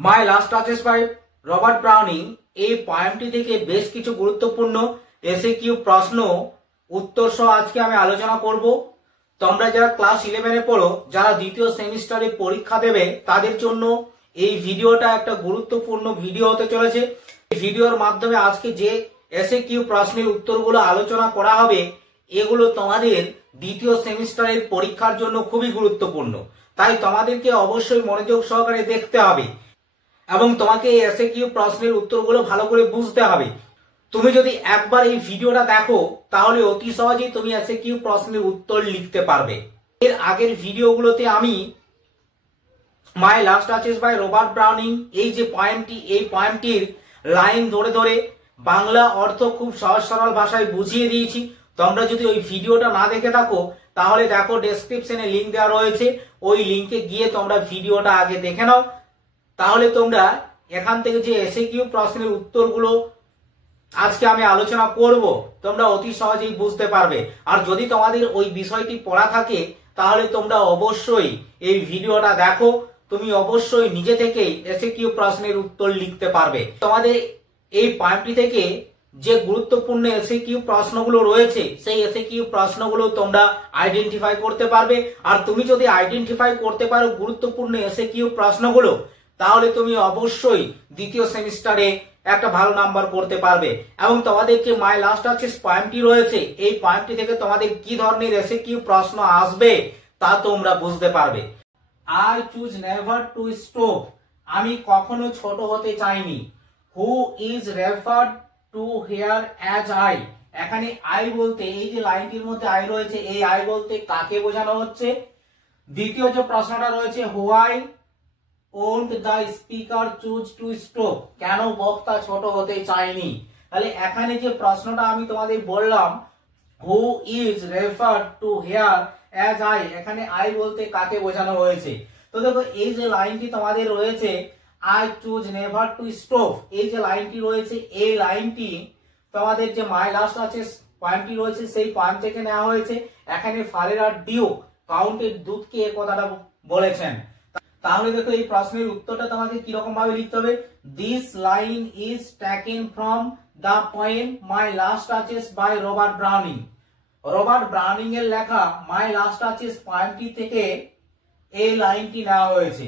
My last touches by Robert Browning এই পয়েমটি থেকে বেশ কিছু গুরুত্বপূর্ণ এসএকিউ প্রশ্ন উত্তর সহ আজকে আমি আলোচনা করব। তোমরা যারা ক্লাস 11 পড়ো, যারা দ্বিতীয় সেমিস্টারে পরীক্ষা দেবে, তাদের জন্য এই ভিডিওটা একটা গুরুত্বপূর্ণ ভিডিও হতে চলেছে। এই ভিডিওর মাধ্যমে আজকে যে এসএকিউ প্রশ্নের উত্তরগুলো আলোচনা করা হবে, এগুলো তোমাদের দ্বিতীয় সেমিস্টারের পরীক্ষার জন্য খুবই গুরুত্বপূর্ণ। তাই তোমাদেরকে অবশ্যই মনোযোগ সহকারে দেখতে হবে এবং তোমাকে এই এসএকিউ প্রশ্নের উত্তরগুলো ভালো করে বুঝতে হবে। তুমি যদি একবার এই ভিডিওটা দেখো, তাহলে অতি সহজেই তুমি এসএকিউ প্রশ্নের উত্তর লিখতে পারবে। এর আগের ভিডিওগুলোতে আমি My last touches by Robert Browning এই যে পয়েমটি, এই পয়েমটির লাইন ধরে ধরে বাংলা অর্থ খুব সহজ সরল ভাষায় বুঝিয়ে দিয়েছি। তোমরা যদি ওই ভিডিওটা না দেখে থাকো, তাহলে দেখো ডেসক্রিপশনে লিংক দেওয়া রয়েছে, ওই লিংকে গিয়ে তোমরা ভিডিওটা আগে দেখে নাও। তাহলে তোমরা এখান থেকে যে এসএকিউ প্রশ্নের উত্তরগুলো আজকে আমি আলোচনা করব, তোমরা অতি সহজেই বুঝতে পারবে। আর যদি তোমাদের ওই বিষয়টি পড়া থাকে, তাহলে তোমরা অবশ্যই এই ভিডিওটা দেখো, তুমি অবশ্যই নিজে থেকেই এসএকিউ প্রশ্নের উত্তর লিখতে পারবে। তোমাদের এই পয়েন্টটি থেকে যে গুরুত্বপূর্ণ এসএকিউ প্রশ্নগুলো রয়েছে, সেই এসএকিউ প্রশ্নগুলো তোমরা আইডেন্টিফাই করতে পারবে। আর তুমি যদি আইডেন্টিফাই করতে পারো গুরুত্বপূর্ণ এসএকিউ প্রশ্নগুলো, তাহলে তুমি অবশ্যই দ্বিতীয় সেমিস্টারে একটা ভালো নাম্বার করতে পারবে। এবং তোমাদেরকে মাই লাস্ট টাচেস পয়েন্টটি রয়েছে, এই পয়েন্টটি থেকে তোমাদের কি ধরনের এসএকিউ প্রশ্ন আসবে তা তোমরা বুঝতে পারবে। I choose never to stop, আমি কখনো ছোট হতে চাইনি। Who is referred to here as I, এখানে আই বলতে, এই যে লাইনটির মধ্যে আই রয়েছে, এই আই বলতে কাকে বোঝানো হচ্ছে? দ্বিতীয় যে প্রশ্নটা রয়েছে, why won't the speaker choose to stop, কেন বক্তা ছোট হতে চায়নি? তাহলে এখানে যে প্রশ্নটা আমি তোমাদের বললাম, who is referred to here as I, এখানে আই বলতে কাকে বোঝানো হয়েছে? তো দেখো, এই যে লাইনটি তোমাদের রয়েছে, I choose never to stop, এই যে লাইনটি রয়েছে, এই লাইনটি তোমাদের যে মাই লাস্ট আছে পয়েন্টটি রয়েছে, সেই পয়েন্ট থেকে নেওয়া হয়েছে। এখানে ফারেরার ডিউক, কাউন্টের দূতকে এই কথাটা বলেছেন। তাহলে দেখো, এই প্রশ্নের উত্তরটা তোমাকে কিরকম ভাবে লিখতে হবে? This line is taken from the poem my last touches by Robert Browning, Robert Browning এর লেখা মাই লাস্ট টাচেস পয়েমটি থেকে এই লাইনটি নেওয়া হয়েছে।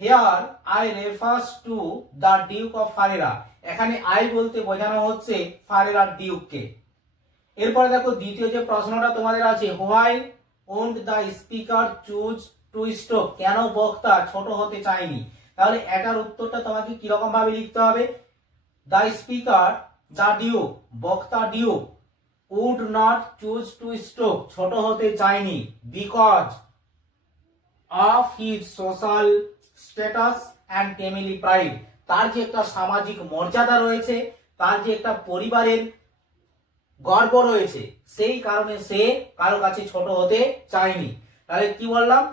Here I refers to the duke of Ferrara, এখানে আই বলতে বোঝানো হচ্ছে ফারেরার ডিউককে। এরপরে দেখো, দ্বিতীয় যে প্রশ্নটা তোমাদের আছে, why won't the speaker choose to stop, কেন বক্তা ছোট হতে চায়নি? তাহলে এটার উত্তরটা তোমাকে কিরকম ভাবে লিখতে হবে? দ্য স্পিকার, দ্য ডিউক, বক্তা duke, would not choose to stop, ছোট হতে চায়নি, because of his social status and family pride, তার যে একটা সামাজিক মর্যাদা রয়েছে, তার যে একটা পরিবারের গর্ব রয়েছে, সেই কারণে সে কারো কাছে ছোট হতে চায়নি। তাহলে কি বললাম?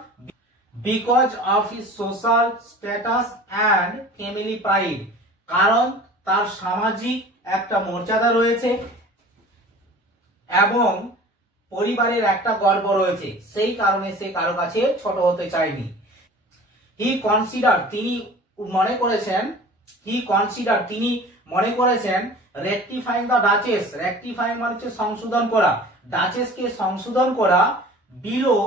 Because of his social status and family pride, কারণ তার সামাজিক একটা মর্যাদা রয়েছে এবং পরিবারের একটা গর্ব রয়েছে, সেই কারণে সে কারো কাছে ছোট হতে চায়নি। হি কনসিডার, তিনি মনে করেছেন, তিনি মনে করেছেন রেকটিফাইং দ্য ডাচেস, রেকটিফাইং মানে হচ্ছে সংশোধন করা, ডাচেসকে সংশোধন করা, বিলো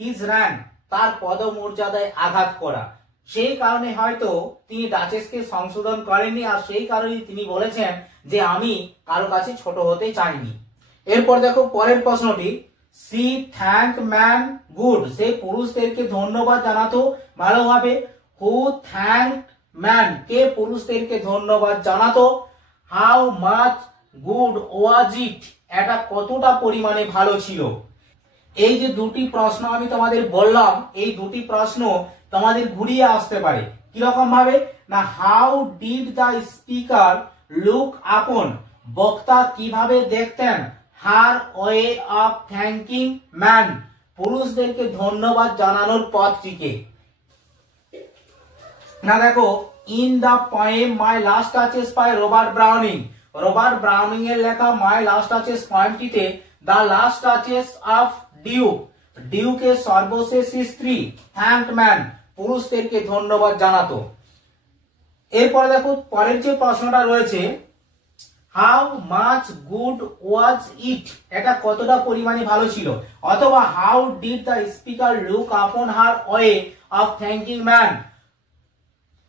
হিজ র্যাঙ্ক, তার পদমর্যাদায় আঘাত করা, সেই কারণে হয়তো তিনি ডাচেসকে সংশোধন করেননি। আর সেই কারণে তিনি বলেছেন যে আমি কারো কাছে ছোট হতে চাইনি। এরপর দেখো পরের প্রশ্নটি, সি থ্যাঙ্ক ম্যান গুড, সে পুরুষদেরকে ধন্যবাদ জানাতো ভালোভাবে। হু থ্যাঙ্ক ম্যান, কে পুরুষদেরকে ধন্যবাদ জানাতো। হাউ মাচ গুড ওয়াজ ইট, এটা কতটা পরিমাণে ভালো ছিল। এই যে দুটি প্রশ্ন আমি তোমাদের বললাম, এই দুটি প্রশ্ন তোমাদের ঘুরিয়ে আসতে পারে। কিরকম ভাবে? না, how did the speaker look upon, বক্তা কিভাবে দেখতেন her way of thanking man, পুরুষদেরকে ধন্যবাদ জানানোর পথটিকে। না দেখো, in the poem my last touches by Robert Browning, Robert Browning এর লেখা মাই লাস্ট টাচেস পয়েমটিতে the last duchess of duke, ডিউকের সর্বশেষ স্ত্রী থ্যাঙ্কড ম্যান, পুরুষদেরকে ধন্যবাদ জানাতো। এরপরে দেখো পরের যে প্রশ্নটা রয়েছে, হাউ মাচ গুড ওয়াজ ইট, এটা কতটা পরিমাণে ভালো ছিল, অথবা how did the speaker look আপন হার ওয়ে অফ থ্যাঙ্কিং ম্যান,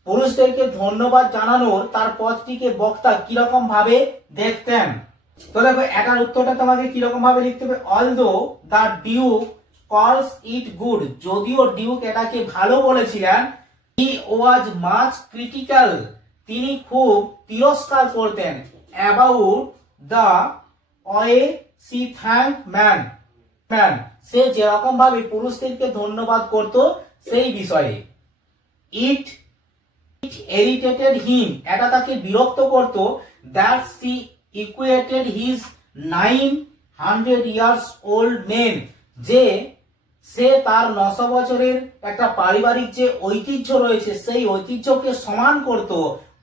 পুরুষদেরকে ধন্যবাদ জানানোর তার পথটিকে বক্তা কিরকম ভাবে দেখতেন। তো দেখো এটার উত্তরটা তোমাকে কিরকম ভাবে লিখতে হবে, অলদো দ্য ডিউক কলস ইট গুড, যদিও ডিউক এটাকে ভালো বলেছিলেন, হি ওয়াজ মাচ ক্রিটিক্যাল, তিনি খুব তিরস্কার করতেন, about the way she thank man, সে যেরকম ভাবে পুরুষদেরকে ধন্যবাদ করত সেই বিষয়ে। ইট irritated him, এটা তাকে বিরক্ত করত, that she equated his 900 years old man, যে সে তার 900 বছরের একটা পারিবারিক যে ঐতিহ্য রয়েছে সেই ঐতিহ্যকে সমান করত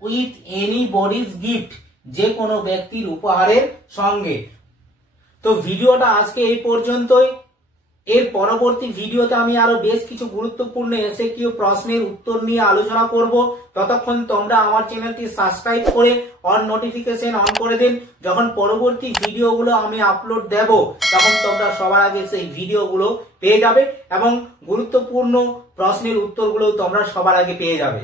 উইথ এনি বডিজ গিফট, যে কোনো ব্যক্তির উপহারের সঙ্গে। তো ভিডিওটা আজকে এই পর্যন্তই। এর পরবর্তী ভিডিওতে আমি আরো বেশ কিছু গুরুত্বপূর্ণ এসএকিউ প্রশ্নের উত্তর নিয়ে আলোচনা করব। ততক্ষণ তোমরা আমার চ্যানেলটি সাবস্ক্রাইব করে অন নোটিফিকেশন অন করে দিন, যখন পরবর্তী ভিডিওগুলো আমি আপলোড দেব তখন তোমরা সবার আগে সেই ভিডিওগুলো পেয়ে যাবে এবং গুরুত্বপূর্ণ প্রশ্নের উত্তরগুলো তোমরা সবার আগে পেয়ে যাবে।